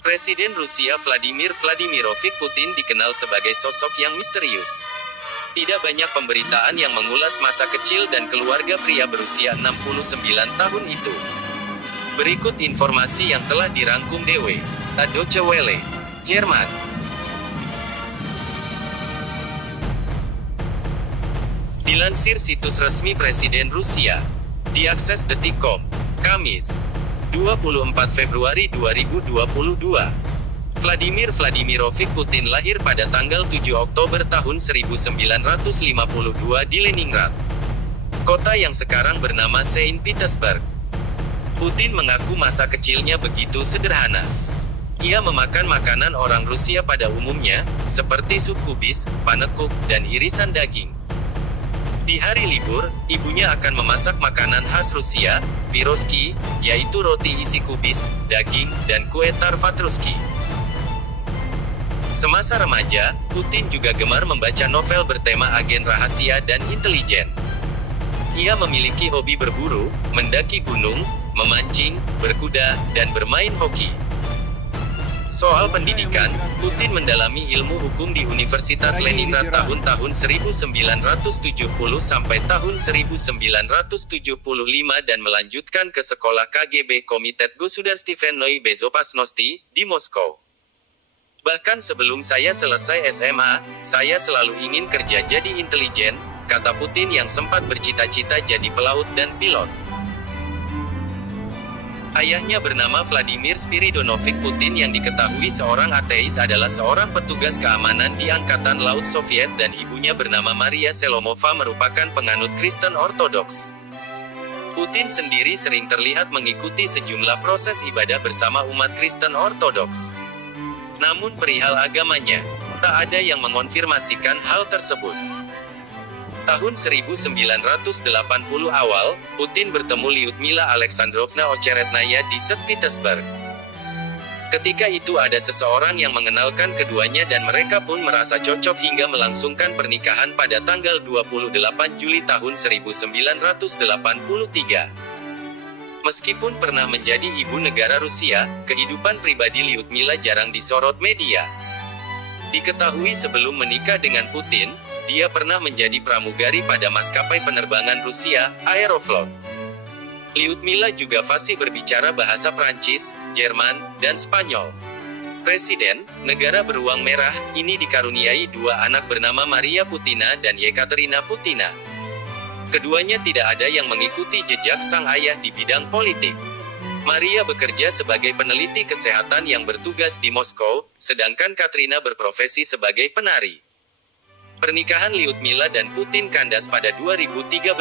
Presiden Rusia Vladimir Vladimirovich Putin dikenal sebagai sosok yang misterius. Tidak banyak pemberitaan yang mengulas masa kecil dan keluarga pria berusia 69 tahun itu. Berikut informasi yang telah dirangkum DW. Deutsche Welle, Jerman. Dilansir situs resmi Presiden Rusia, diakses detik.com, Kamis, 24 Februari 2022. Vladimir Vladimirovich Putin lahir pada tanggal 7 Oktober tahun 1952 di Leningrad, kota yang sekarang bernama Saint Petersburg. Putin mengaku masa kecilnya begitu sederhana. Ia memakan makanan orang Rusia pada umumnya, seperti sup kubis, panekuk, dan irisan daging. Di hari libur, ibunya akan memasak makanan khas Rusia, piroski, yaitu roti isi kubis, daging, dan kue tarvatruski. Semasa remaja, Putin juga gemar membaca novel bertema agen rahasia dan intelijen. Ia memiliki hobi berburu, mendaki gunung, memancing, berkuda, dan bermain hoki. Soal pendidikan, Putin mendalami ilmu hukum di Universitas Leningrad tahun-tahun 1970 sampai tahun 1975 dan melanjutkan ke sekolah KGB Komitet Gosudarstvennoy Bezopasnosti di Moskow. Bahkan sebelum saya selesai SMA, saya selalu ingin kerja jadi intelijen, kata Putin yang sempat bercita-cita jadi pelaut dan pilot. Ayahnya bernama Vladimir Spiridonovich Putin yang diketahui seorang ateis adalah seorang petugas keamanan di Angkatan Laut Soviet dan ibunya bernama Maria Selomova merupakan penganut Kristen Ortodoks. Putin sendiri sering terlihat mengikuti sejumlah proses ibadah bersama umat Kristen Ortodoks. Namun perihal agamanya, tak ada yang mengonfirmasikan hal tersebut. Tahun 1980 awal, Putin bertemu Lyudmila Alexandrovna Ocheretnaya di St. Petersburg. Ketika itu ada seseorang yang mengenalkan keduanya dan mereka pun merasa cocok hingga melangsungkan pernikahan pada tanggal 28 Juli tahun 1983. Meskipun pernah menjadi ibu negara Rusia, kehidupan pribadi Lyudmila jarang disorot media. Diketahui sebelum menikah dengan Putin, dia pernah menjadi pramugari pada maskapai penerbangan Rusia, Aeroflot. Lyudmila juga fasih berbicara bahasa Prancis, Jerman, dan Spanyol. Presiden, negara beruang merah, ini dikaruniai dua anak bernama Maria Putina dan Yekaterina Putina. Keduanya tidak ada yang mengikuti jejak sang ayah di bidang politik. Maria bekerja sebagai peneliti kesehatan yang bertugas di Moskow, sedangkan Katrina berprofesi sebagai penari. Pernikahan Lyudmila dan Putin kandas pada 2013.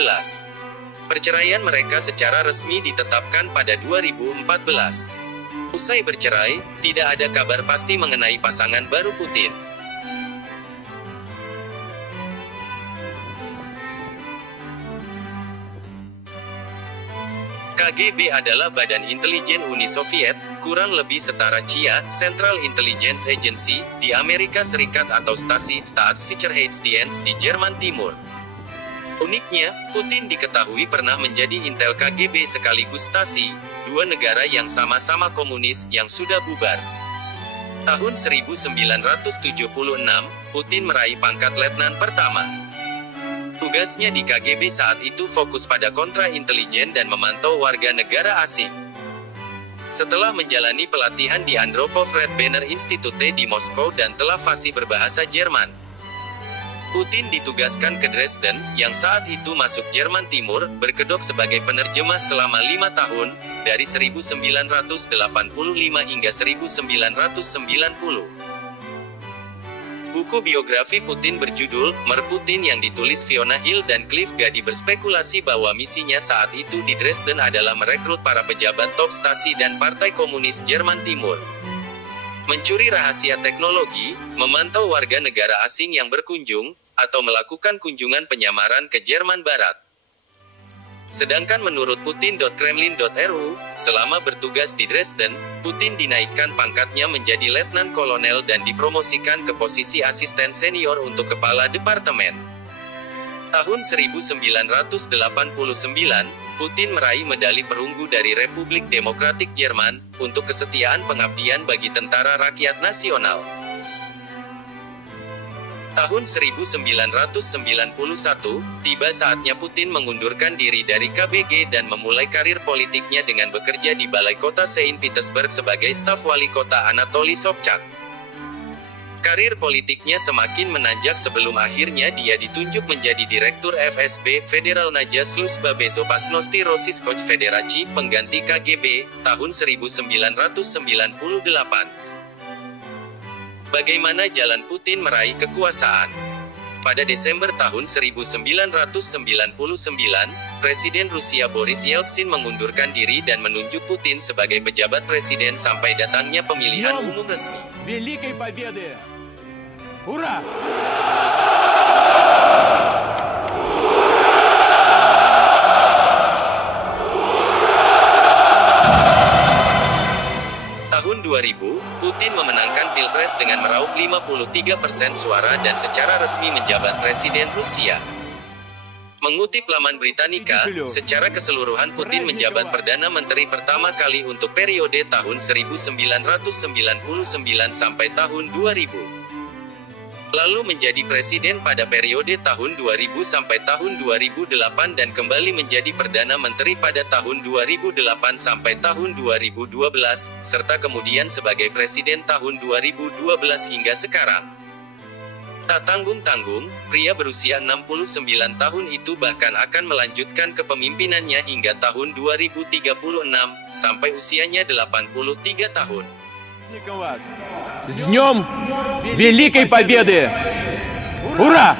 Perceraian mereka secara resmi ditetapkan pada 2014. Usai bercerai, tidak ada kabar pasti mengenai pasangan baru Putin. KGB adalah badan intelijen Uni Soviet, kurang lebih setara CIA, Central Intelligence Agency, di Amerika Serikat atau Stasi, Staatssicherheitsdienst di Jerman Timur. Uniknya, Putin diketahui pernah menjadi intel KGB sekaligus Stasi, dua negara yang sama-sama komunis yang sudah bubar. Tahun 1976, Putin meraih pangkat letnan pertama. Tugasnya di KGB saat itu fokus pada kontra-intelijen dan memantau warga negara asing. Setelah menjalani pelatihan di Andropov Red Banner Institute di Moskow dan telah fasih berbahasa Jerman, Putin ditugaskan ke Dresden, yang saat itu masuk Jerman Timur, berkedok sebagai penerjemah selama 5 tahun, dari 1985 hingga 1990. Buku biografi Putin berjudul Mer Putin yang ditulis Fiona Hill dan Cliff Gadi berspekulasi bahwa misinya saat itu di Dresden adalah merekrut para pejabat top Stasi dan Partai Komunis Jerman Timur. Mencuri rahasia teknologi, memantau warga negara asing yang berkunjung, atau melakukan kunjungan penyamaran ke Jerman Barat. Sedangkan menurut Putin.Kremlin.ru, selama bertugas di Dresden, Putin dinaikkan pangkatnya menjadi letnan kolonel dan dipromosikan ke posisi asisten senior untuk kepala departemen. Tahun 1989, Putin meraih medali perunggu dari Republik Demokratik Jerman untuk kesetiaan pengabdian bagi tentara rakyat nasional. Tahun 1991, tiba saatnya Putin mengundurkan diri dari KBG dan memulai karir politiknya dengan bekerja di Balai Kota Saint Petersburg sebagai staf wali kota Anatoly Sobchak. Karir politiknya semakin menanjak sebelum akhirnya dia ditunjuk menjadi Direktur FSB, Federalnaja Sluzba Bezopasnosti Rossiyskoj Federaci, pengganti KGB, tahun 1998. Bagaimana jalan Putin meraih kekuasaan? Pada Desember tahun 1999, Presiden Rusia Boris Yeltsin mengundurkan diri dan menunjuk Putin sebagai pejabat presiden sampai datangnya pemilihan umum resmi. Великой Победы! Ура! Tahun 2000, Putin memenangkan Pilpres dengan meraup 53% suara dan secara resmi menjabat Presiden Rusia. Mengutip laman Britannica, secara keseluruhan Putin menjabat Perdana Menteri pertama kali untuk periode tahun 1999 sampai tahun 2000. Lalu menjadi presiden pada periode tahun 2000 sampai tahun 2008 dan kembali menjadi Perdana Menteri pada tahun 2008 sampai tahun 2012, serta kemudian sebagai presiden tahun 2012 hingga sekarang. Tak tanggung-tanggung, pria berusia 69 tahun itu bahkan akan melanjutkan kepemimpinannya hingga tahun 2036, sampai usianya 83 tahun. С Днем Великой Победы! Ура!